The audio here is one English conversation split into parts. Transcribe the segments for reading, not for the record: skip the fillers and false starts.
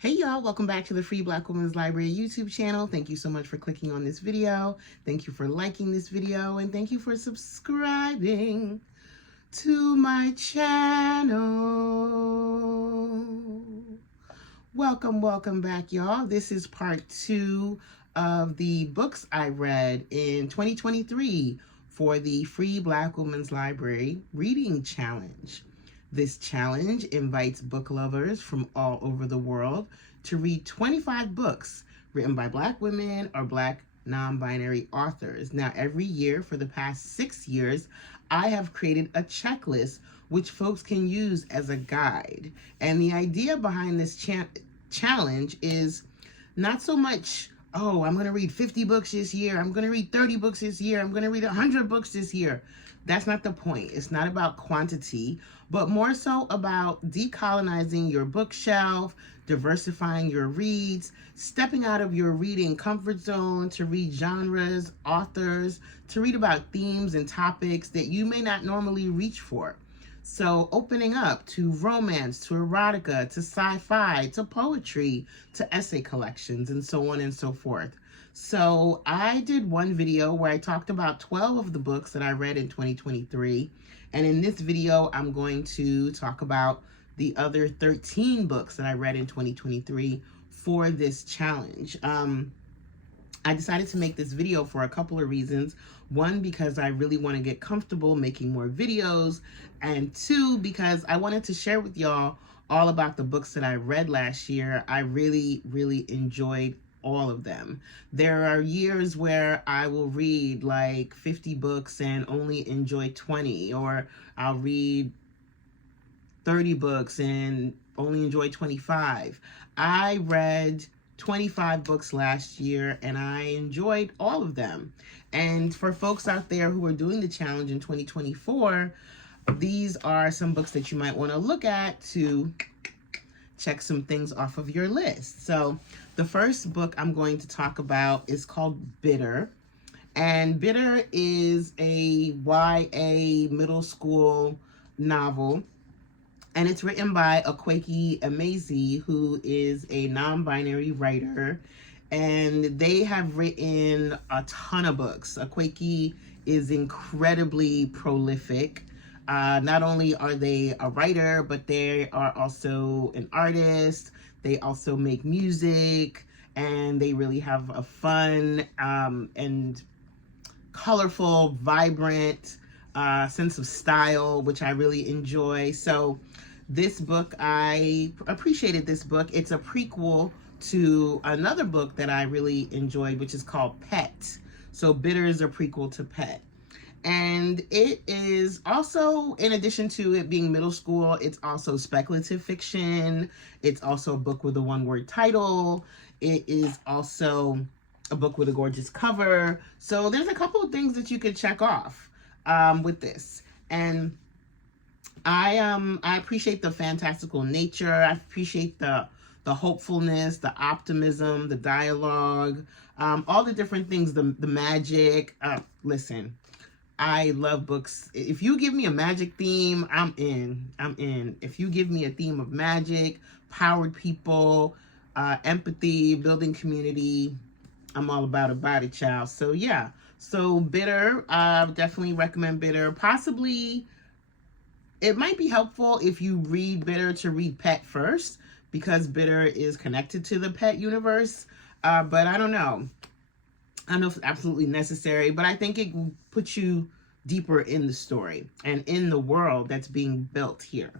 Hey y'all, welcome back to the Free Black Women's Library YouTube channel. Thank you so much for clicking on this video. Thank you for liking this video, and thank you for subscribing to my channel. Welcome back, y'all. This is part 2 of the books I read in 2023 for the Free Black Women's Library Reading Challenge. This challenge invites book lovers from all over the world to read 25 books written by Black women or Black non-binary authors. Now, every year for the past 6 years, I have created a checklist which folks can use as a guide. And the idea behind this challenge is not so much, oh, I'm going to read 50 books this year, I'm going to read 30 books this year, I'm going to read 100 books this year. That's not the point. It's not about quantity, but more so about decolonizing your bookshelf, diversifying your reads, stepping out of your reading comfort zone to read genres, authors, to read about themes and topics that you may not normally reach for. So opening up to romance, to erotica, to sci-fi, to poetry, to essay collections, and so on and so forth. So I did one video where I talked about 12 of the books that I read in 2023. And in this video, I'm going to talk about the other 13 books that I read in 2023 for this challenge. I decided to make this video for a couple of reasons. One, because I really want to get comfortable making more videos. And two, because I wanted to share with y'all all about the books that I read last year. I really enjoyed all of them. There are years where I will read like 50 books and only enjoy 20, or I'll read 30 books and only enjoy 25. I read 25 books last year and I enjoyed all of them. And for folks out there who are doing the challenge in 2024, these are some books that you might want to look at to check some things off of your list. So the first book I'm going to talk about is called Bitter. And Bitter is a YA middle school novel. And it's written by Akwaeke Emezi, who is a non-binary writer. And they have written a ton of books. Akwaeke is incredibly prolific. Not only are they a writer, but they are also an artist. They also make music, and they really have a fun and colorful, vibrant sense of style, which I really enjoy. So this book, I appreciated this book. It's a prequel to another book that I really enjoyed, which is called Pet. So Bitter is a prequel to Pet. And it is also, in addition to it being middle school, it's also speculative fiction. It's also a book with a one-word title. It is also a book with a gorgeous cover. So there's a couple of things that you could check off with this. And I appreciate the fantastical nature. I appreciate the hopefulness, the optimism, the dialogue, all the different things, the magic. Listen, I love books. If you give me a magic theme, I'm in. If you give me a theme of magic, powered people, empathy, building community, I'm all about it, child. So yeah. So Bitter, definitely recommend Bitter. Possibly, it might be helpful if you read Bitter to read Pet first, because Bitter is connected to the Pet universe. But I don't know. I don't know if it's absolutely necessary, but I think it puts you deeper in the story and in the world that's being built here.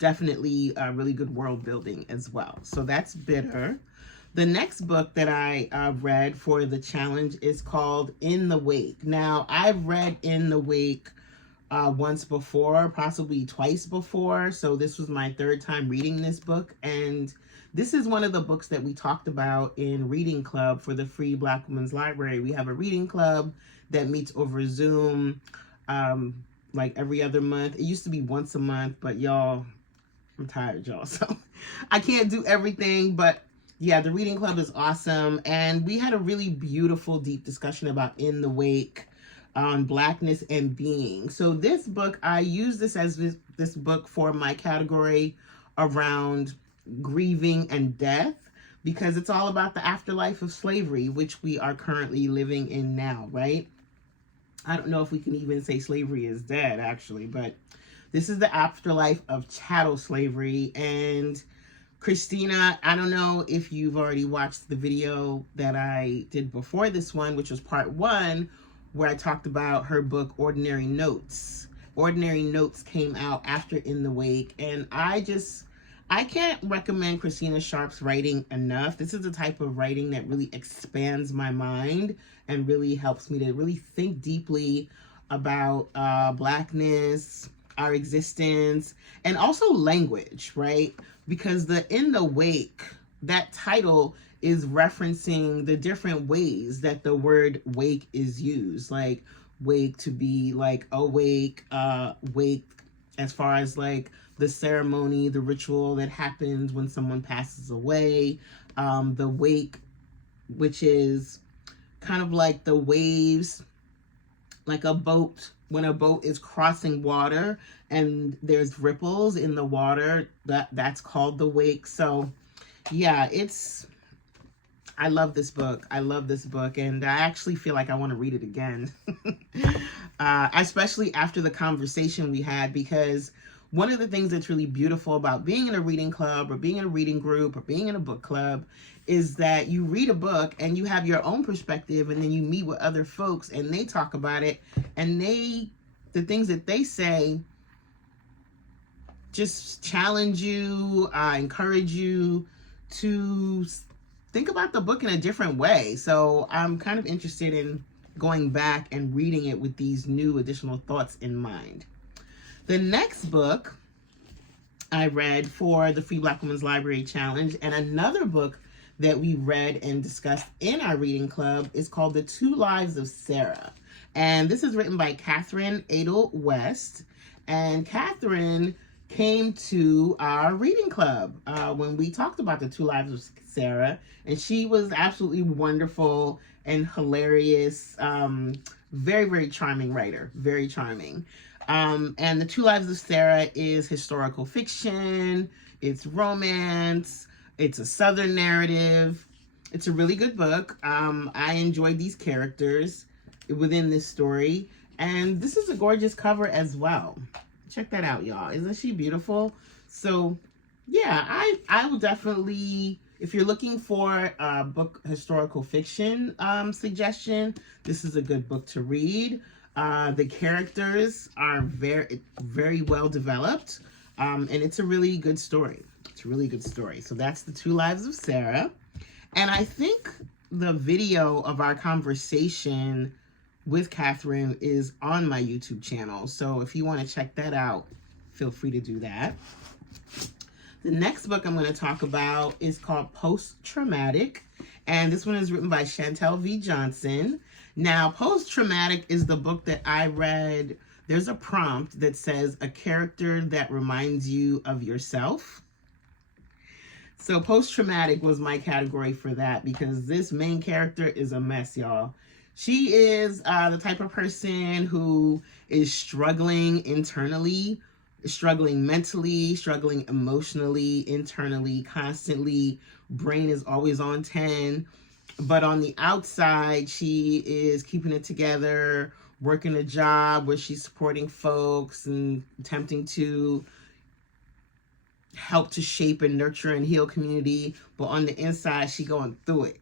Definitely a really good world building as well. So that's Bitter. The next book that I read for the challenge is called In the Wake. Now, I've read In the Wake once before, possibly twice before. So this was my third time reading this book. And this is one of the books that we talked about in Reading Club for the Free Black Women's Library. We have a reading club that meets over Zoom like every other month. It used to be once a month, but y'all, I'm tired, y'all. So I can't do everything, but yeah, the reading club is awesome. And we had a really beautiful, deep discussion about In the Wake on Blackness and being. So this book, I use this as this book for my category around grieving and death, because it's all about the afterlife of slavery, which we are currently living in now, right? I don't know if we can even say slavery is dead, actually, but this is the afterlife of chattel slavery. And Christina, I don't know if you've already watched the video that I did before this one, which was part 1, where I talked about her book, Ordinary Notes. Ordinary Notes came out after In the Wake, and I can't recommend Christina Sharp's writing enough. This is the type of writing that really expands my mind and really helps me to really think deeply about Blackness, our existence, and also language, right? Because the In the Wake, that title is referencing the different ways that the word wake is used. Like wake to be like awake, wake as far as like the ceremony, the ritual that happens when someone passes away. The wake, which is kind of like the waves, like a boat, when a boat is crossing water and there's ripples in the water, that's called the wake. So yeah, I love this book. I love this book, and I actually feel like I want to read it again. Especially after the conversation we had, because one of the things that's really beautiful about being in a reading club or being in a reading group or being in a book club is that you read a book and you have your own perspective, and then you meet with other folks and they talk about it, and the things that they say just challenge you, encourage you to think about the book in a different way. So I'm kind of interested in going back and reading it with these new additional thoughts in mind. The next book I read for the Free Black Women's Library Challenge, and another book that we read and discussed in our reading club, is called The Two Lives of Sarah. And this is written by Catherine Adel West. And Catherine came to our reading club when we talked about The Two Lives of Sarah. And she was absolutely wonderful and hilarious. Very, very charming writer. Very charming. And The Two Lives of Sarah is historical fiction. It's romance. It's a Southern narrative. It's a really good book. I enjoyed these characters within this story. And this is a gorgeous cover as well. Check that out, y'all. Isn't she beautiful? So, yeah, I will definitely, if you're looking for a book historical fiction suggestion, this is a good book to read. The characters are very, very well developed. And it's a really good story. It's a really good story. So that's The Two Lives of Sarah. And I think the video of our conversation with Catherine is on my YouTube channel. So if you want to check that out, feel free to do that. The next book I'm going to talk about is called Post-Traumatic. And this one is written by Chantel V. Johnson. Now, Post-Traumatic is the book that I read. There's a prompt that says a character that reminds you of yourself. So Post-Traumatic was my category for that, because this main character is a mess, y'all. She is the type of person who is struggling internally, struggling mentally, struggling emotionally, internally, constantly. Brain is always on 10. But on the outside, she is keeping it together, working a job where she's supporting folks and attempting to help to shape and nurture and heal community. But on the inside, she going through it.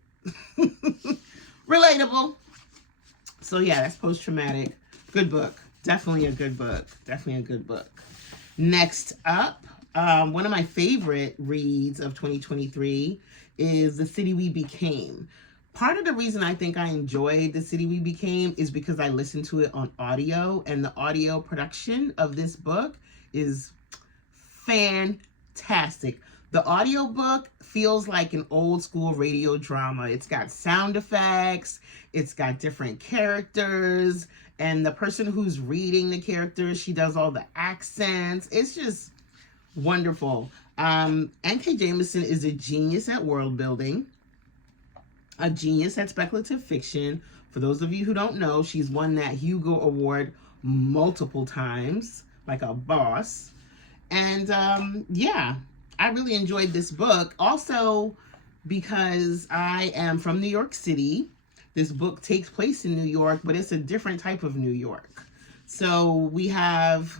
Relatable. So yeah, that's Post-Traumatic. Good book. Definitely a good book. Definitely a good book. Next up, one of my favorite reads of 2023 is The City We Became. Part of the reason I think I enjoyed The City We Became is because I listened to it on audio, and the audio production of this book is fantastic. The audiobook feels like an old school radio drama. It's got sound effects, it's got different characters, and the person who's reading the characters, she does all the accents. It's just wonderful. N.K. Jemisin is a genius at world building, a genius at speculative fiction. For those of you who don't know, she's won that Hugo Award multiple times, like a boss. And yeah, I really enjoyed this book. Also, because I am from New York City, this book takes place in New York, but it's a different type of New York. So we have,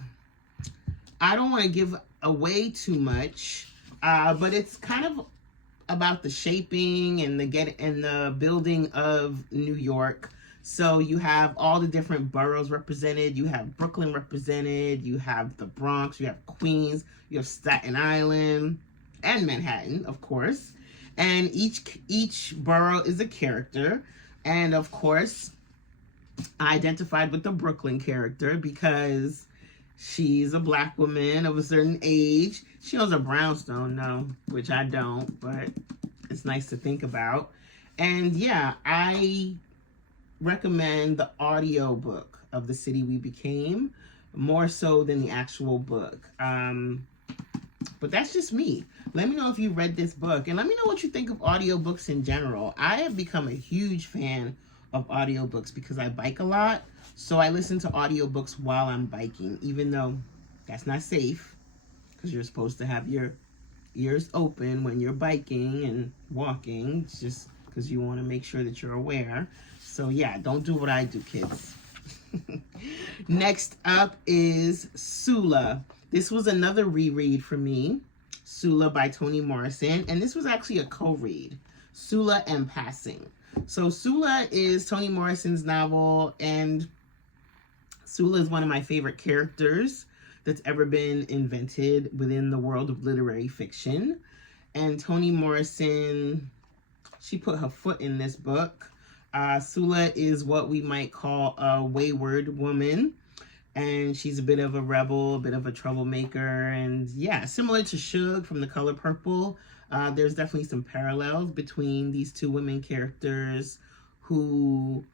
I don't want to give away too much, but it's kind of about the shaping and the building of New York. So you have all the different boroughs represented. You have Brooklyn represented. You have the Bronx. You have Queens. You have Staten Island and Manhattan, of course. And each borough is a character. And of course, I identified with the Brooklyn character because she's a black woman of a certain age. She owns a brownstone, no, which I don't, but it's nice to think about. And yeah, I recommend the audio book of The City We Became more so than the actual book. But that's just me. Let me know if you read this book, and let me know what you think of audiobooks in general. I have become a huge fan of audiobooks because I bike a lot. So I listen to audiobooks while I'm biking, even though that's not safe because you're supposed to have your ears open when you're biking and walking. It's just because you want to make sure that you're aware. So yeah, don't do what I do, kids. Next up is Sula. This was another reread for me. Sula by Toni Morrison. And this was actually a co-read. Sula and Passing. So Sula is Toni Morrison's novel, and Sula is one of my favorite characters that's ever been invented within the world of literary fiction. And Toni Morrison, she put her foot in this book. Sula is what we might call a wayward woman. And she's a bit of a rebel, a bit of a troublemaker. And yeah, similar to Shug from The Color Purple, there's definitely some parallels between these two women characters who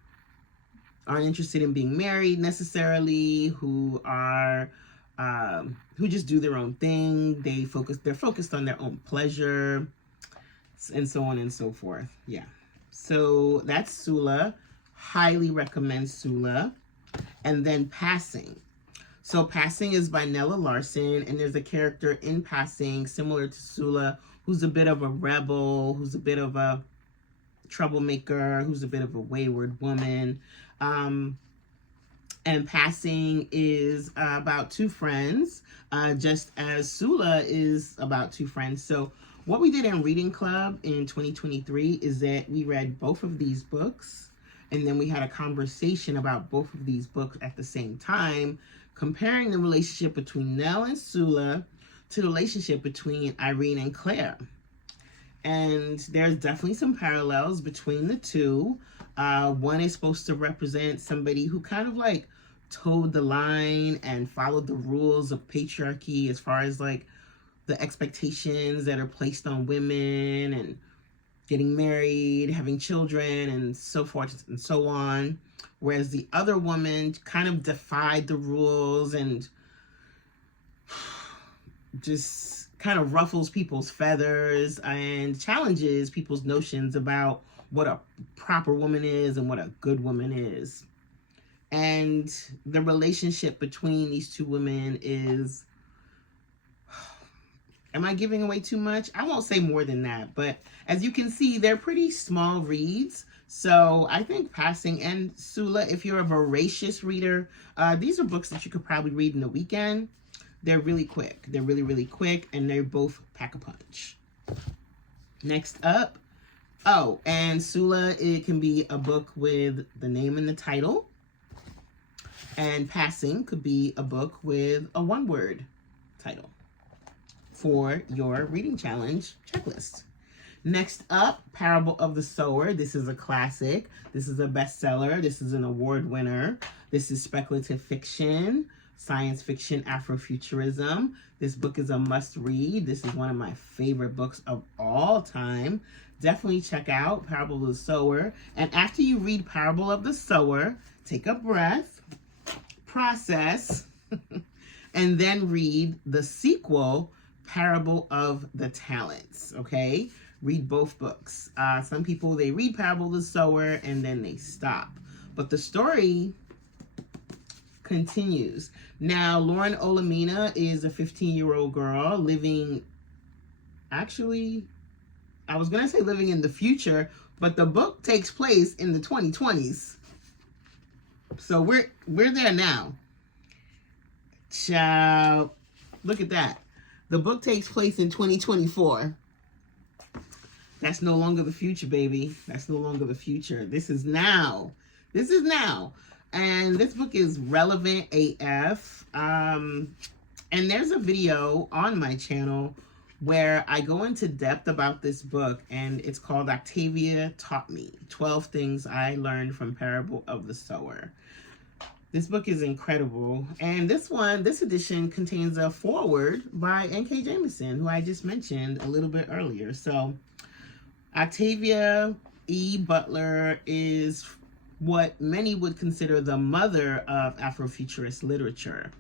aren't interested in being married necessarily, who are who just do their own thing. They're focused on their own pleasure, and so on and so forth. Yeah. So that's Sula. Highly recommend Sula. And then Passing. So Passing is by Nella Larson, and there's a character in Passing similar to Sula who's a bit of a rebel, who's a bit of a troublemaker, who's a bit of a wayward woman. And Passing is about two friends, just as Sula is about two friends. So what we did in Reading Club in 2023 is that we read both of these books, and then we had a conversation about both of these books at the same time, comparing the relationship between Nell and Sula to the relationship between Irene and Claire. And there's definitely some parallels between the two. One is supposed to represent somebody who kind of like towed the line and followed the rules of patriarchy as far as like the expectations that are placed on women and getting married, having children, and so forth and so on. Whereas the other woman kind of defied the rules and just kind of ruffles people's feathers and challenges people's notions about what a proper woman is and what a good woman is. And the relationship between these two women is, am I giving away too much? I won't say more than that, but as you can see, they're pretty small reads. So I think Passing and Sula, if you're a voracious reader, these are books that you could probably read in a weekend. They're really quick. They're really, really quick, and they both pack a punch. Next up, oh, and Sula, it can be a book with the name and the title. And Passing could be a book with a one-word title for your reading challenge checklist. Next up, Parable of the Sower. This is a classic. This is a bestseller. This is an award winner. This is speculative fiction, science fiction, Afrofuturism. This book is a must-read. This is one of my favorite books of all time. Definitely check out Parable of the Sower. And after you read Parable of the Sower, take a breath, process, and then read the sequel, Parable of the Talents, okay? Read both books. Some people, they read Parable of the Sower and then they stop. But the story continues. Now, Lauren Olamina is a 15-year-old girl living actually, I was going to say living in the future, but the book takes place in the 2020s. So we're there now. Child, look at that. The book takes place in 2024. That's no longer the future, baby. That's no longer the future. This is now. This is now. And this book is relevant AF. And there's a video on my channel where I go into depth about this book, and it's called Octavia Taught Me, 12 Things I Learned from Parable of the Sower. This book is incredible. And this edition contains a foreword by N.K. Jemisin, who I just mentioned a little bit earlier. So Octavia E. Butler is what many would consider the mother of Afrofuturist literature.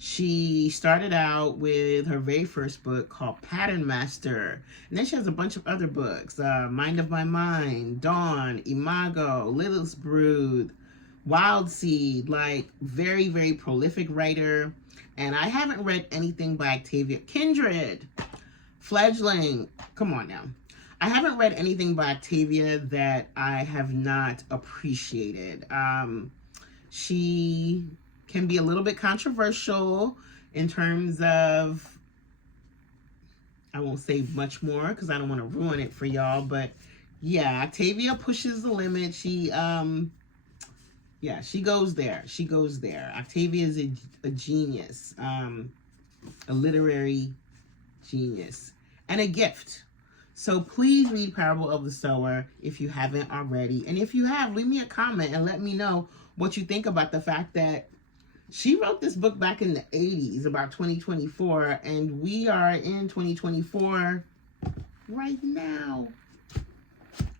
She started out with her very first book called Pattern Master. And then she has a bunch of other books, Mind of My Mind, Dawn, Imago, Lilith's Brood, Wild Seed, like very, very prolific writer. And I haven't read anything by Octavia. Kindred, Fledgling, come on now. I haven't read anything by Octavia that I have not appreciated. She can be a little bit controversial in terms of, I won't say much more because I don't want to ruin it for y'all, but yeah, Octavia pushes the limit. She goes there. She goes there. Octavia is a genius, a literary genius, and a gift. So please read Parable of the Sower if you haven't already. And if you have, leave me a comment and let me know what you think about the fact that she wrote this book back in the 80s, about 2024, and we are in 2024 right now.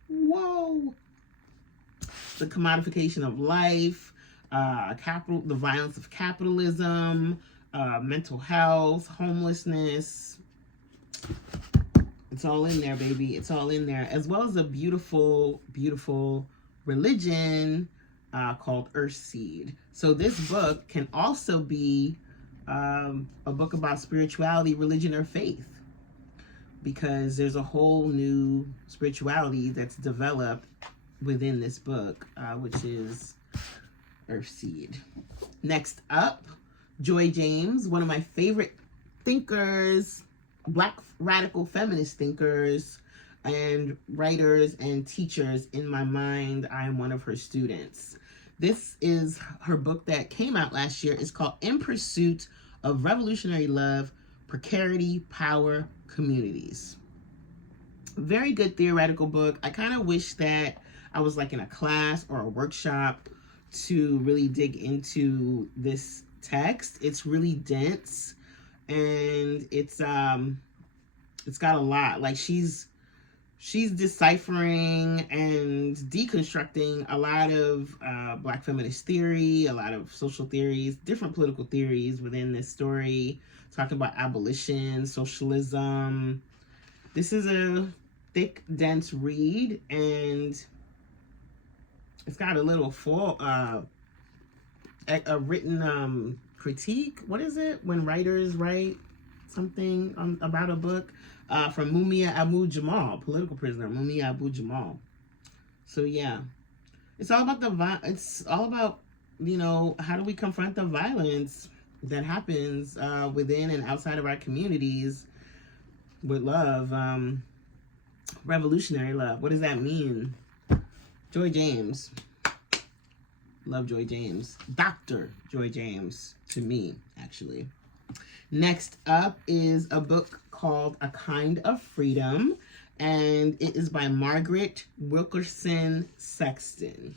Whoa. The commodification of life, the violence of capitalism, mental health, homelessness. It's all in there, baby. It's all in there. As well as a beautiful, beautiful religion called Earthseed. So this book can also be a book about spirituality, religion, or faith. Because there's a whole new spirituality that's developed within this book, which is Earthseed. Next up, Joy James, one of my favorite thinkers, Black radical feminist thinkers and writers and teachers. In my mind, I am one of her students. This is her book that came out last year. It's called In Pursuit of Revolutionary Love, Precarity, Power, Communities. Very good theoretical book. I kind of wish that I was like in a class or a workshop to really dig into this text. It's really dense, and it's got a lot. Like she's deciphering and deconstructing a lot of Black feminist theory, a lot of social theories, different political theories within this story, talking about abolition, socialism. This is a thick, dense read, and it's got a little a written critique. What is it when writers write something about a book? From Mumia Abu-Jamal, political prisoner, Mumia Abu-Jamal. So yeah, it's all about it's all about, you know, how do we confront the violence that happens within and outside of our communities with love, revolutionary love. What does that mean? Joy James. Love Joy James. Dr. Joy James, to me, actually. Next up is a book called A Kind of Freedom, and it is by Margaret Wilkerson Sexton.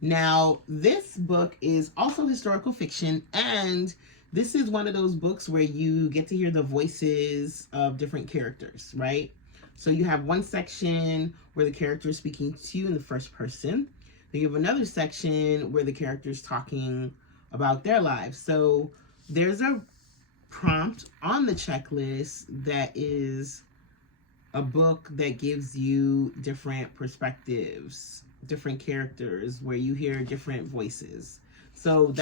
Now, this book is also historical fiction, and this is one of those books where you get to hear the voices of different characters, right? So you have one section where the character is speaking to you in the first person. Then you have another section where the character is talking about their lives. So there's a prompt on the checklist that is a book that gives you different perspectives, different characters, where you hear different voices. So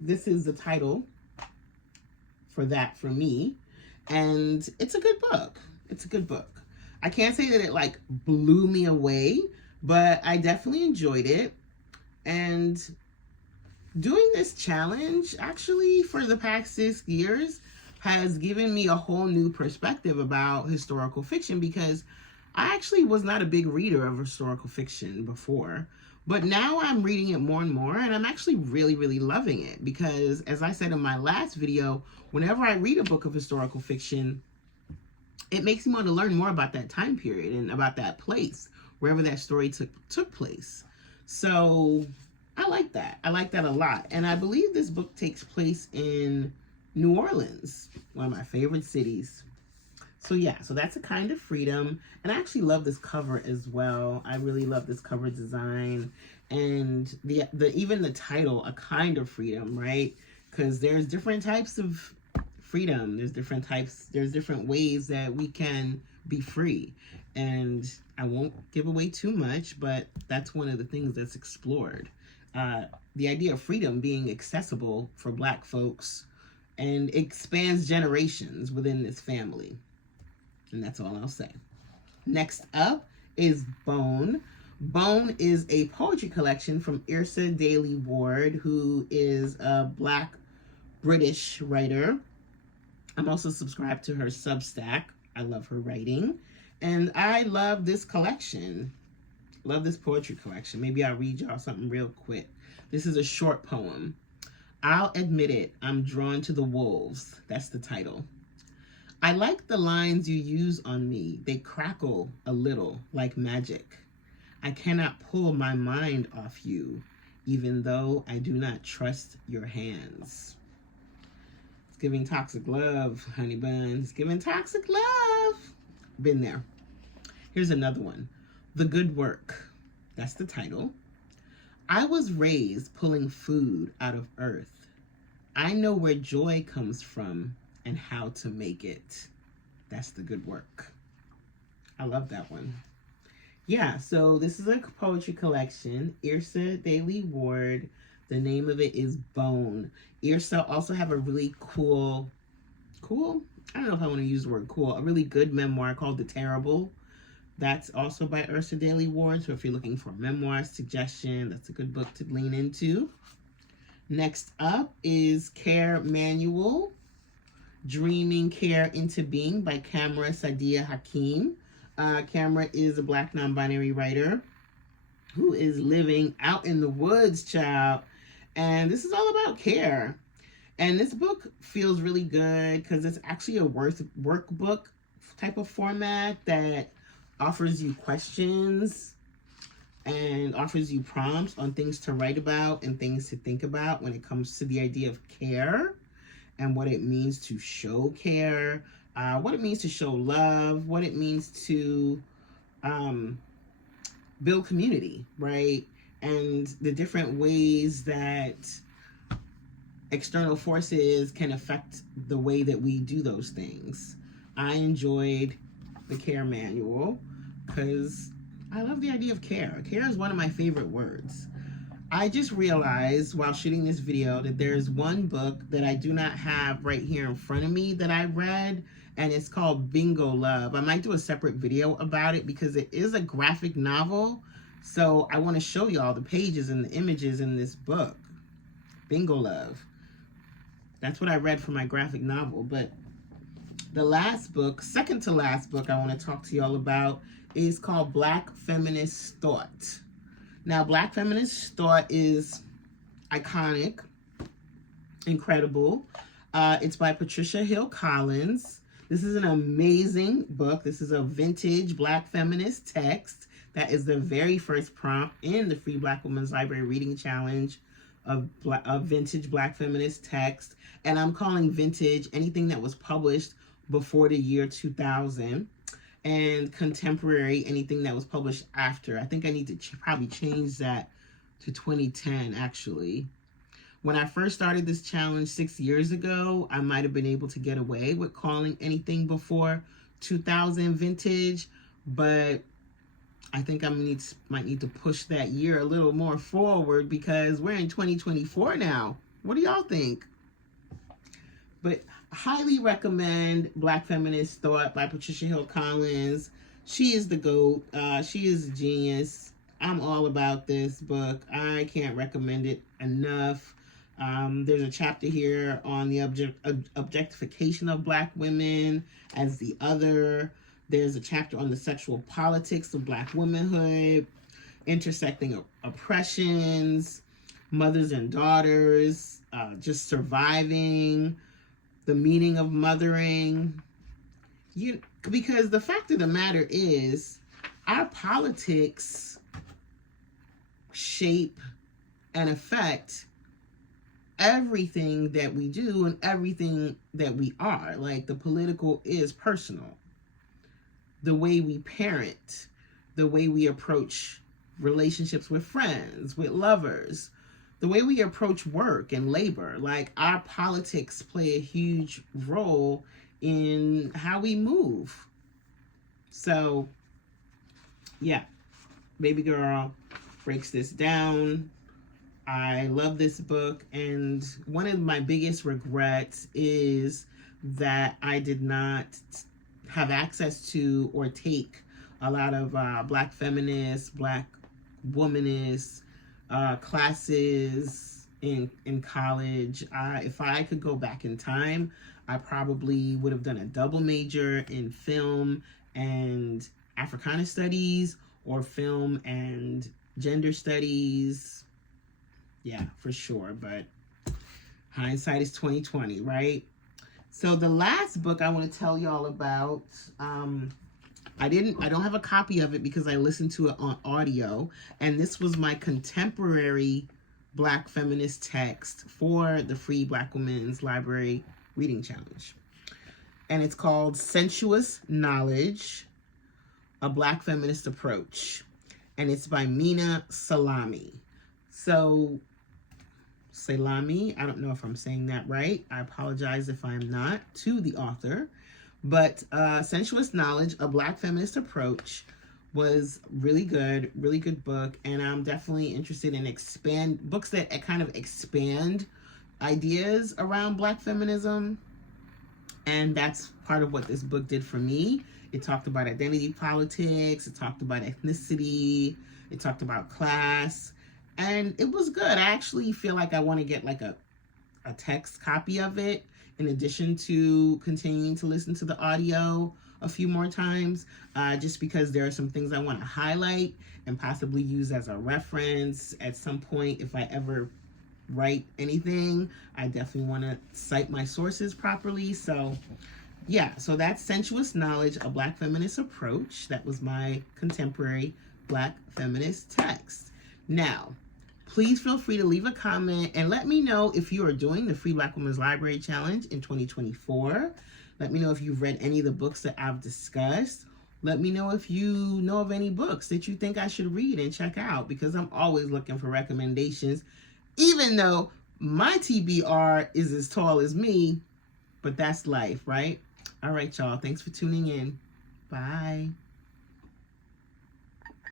this is the title for that for me, and it's a good book. It's a good book. I can't say that it like blew me away, but I definitely enjoyed it. And doing this challenge actually for the past 6 years has given me a whole new perspective about historical fiction, because I actually was not a big reader of historical fiction before, but now I'm reading it more and more, and I'm actually really, really loving it, because as I said in my last video, whenever I read a book of historical fiction, it makes me want to learn more about that time period and about that place, wherever that story took place. So I like that. I like that a lot. And I believe this book takes place in New Orleans, one of my favorite cities. So yeah, so that's A Kind of Freedom. And I actually love this cover as well. I really love this cover design. And the even the title, A Kind of Freedom, right? Because there's different types of freedom. There's different ways that we can be free. And I won't give away too much, but that's one of the things that's explored. The idea of freedom being accessible for Black folks and expands generations within this family. And that's all I'll say. Next up is Bone. Bone is a poetry collection from Yrsa Daley Ward, who is a Black British writer. I'm also subscribed to her Substack. I love her writing. And I love this collection. Love this poetry collection. Maybe I'll read y'all something real quick. This is a short poem. I'll admit it, I'm drawn to the wolves. That's the title. I like the lines you use on me. They crackle a little like magic. I cannot pull my mind off you, even though I do not trust your hands. It's giving toxic love, honey buns. It's giving toxic love. Been there. Here's another one. The Good Work. That's the title. I was raised pulling food out of earth. I know where joy comes from and how to make it. That's the good work. I love that one. Yeah, so this is a poetry collection. Yrsa Daley Ward. The name of it is Bone. Yrsa also have a really cool, I don't know if I want to use the word cool, a really good memoir called The Terrible. That's also by Yrsa Daley Ward. So if you're looking for a memoir suggestion, that's a good book to lean into. Next up is Care Manual, Dreaming Care into Being by Kamra Sadia Hakim. Kamra is a Black non-binary writer who is living out in the woods, child. And this is all about care. And this book feels really good because it's actually a workbook type of format that offers you questions and offers you prompts on things to write about and things to think about when it comes to the idea of care and what it means to show care, what it means to show love, what it means to build community, right? And the different ways that external forces can affect the way that we do those things. I enjoyed the Care Manual because I love the idea of care. Care is one of my favorite words. I just realized while shooting this video that there's one book that I do not have right here in front of me that I read, and it's called Bingo Love. I might do a separate video about it because it is a graphic novel, so I want to show y'all the pages and the images in this book. Bingo Love. That's what I read for my graphic novel, but the last book, second to last book I want to talk to y'all about is called Black Feminist Thought. Now, Black Feminist Thought is iconic, incredible. It's by Patricia Hill Collins. This is an amazing book. This is a vintage Black feminist text. That is the very first prompt in the Free Black Women's Library Reading Challenge of vintage Black feminist text. And I'm calling vintage anything that was published before the year 2000. And contemporary, anything that was published after. I think I need to probably change that to 2010, actually. When I first started this challenge 6 years ago, I might have been able to get away with calling anything before 2000 vintage, but I think I might need to push that year a little more forward because we're in 2024 now. What do y'all think? But highly recommend Black Feminist Thought by Patricia Hill Collins. She is the GOAT. She is a genius. I'm all about this book. I can't recommend it enough. There's a chapter here on the objectification of Black women as the other. There's a chapter on the sexual politics of Black womanhood, intersecting oppressions, mothers and daughters, just surviving, the meaning of mothering. Because the fact of the matter is, our politics shape and affect everything that we do and everything that we are. Like, the political is personal. The way we parent, the way we approach relationships with friends, with lovers, the way we approach work and labor. Like, our politics play a huge role in how we move. So, yeah, Baby Girl breaks this down. I love this book, and one of my biggest regrets is that I did not have access to or take a lot of Black feminists, Black womanists classes in college. If I could go back in time, I probably would have done a double major in film and Africana studies, or film and gender studies. Yeah, for sure. But hindsight is 2020, right? So the last book I want to tell y'all about, I don't have a copy of it because I listened to it on audio, and this was my contemporary Black feminist text for the Free Black Women's Library Reading Challenge. And it's called Sensuous Knowledge, A Black Feminist Approach. And it's by Mina Salami. So, Salami, I don't know if I'm saying that right. I apologize if I'm not, to the author. But Sensuous Knowledge, A Black Feminist Approach was really good book. And I'm definitely interested in books that kind of expand ideas around Black feminism. And that's part of what this book did for me. It talked about identity politics. It talked about ethnicity. It talked about class. And it was good. I actually feel like I want to get like a text copy of it, in addition to continuing to listen to the audio a few more times, just because there are some things I want to highlight and possibly use as a reference at some point. If I ever write anything, I definitely want to cite my sources properly. So yeah, so that's Sensuous Knowledge, A Black Feminist Approach. That was my contemporary Black feminist text. Now, please feel free to leave a comment and let me know if you are doing the Free Black Women's Library Challenge in 2024. Let me know if you've read any of the books that I've discussed. Let me know if you know of any books that you think I should read and check out, because I'm always looking for recommendations, even though my TBR is as tall as me, but that's life, right? All right, y'all. Thanks for tuning in. Bye.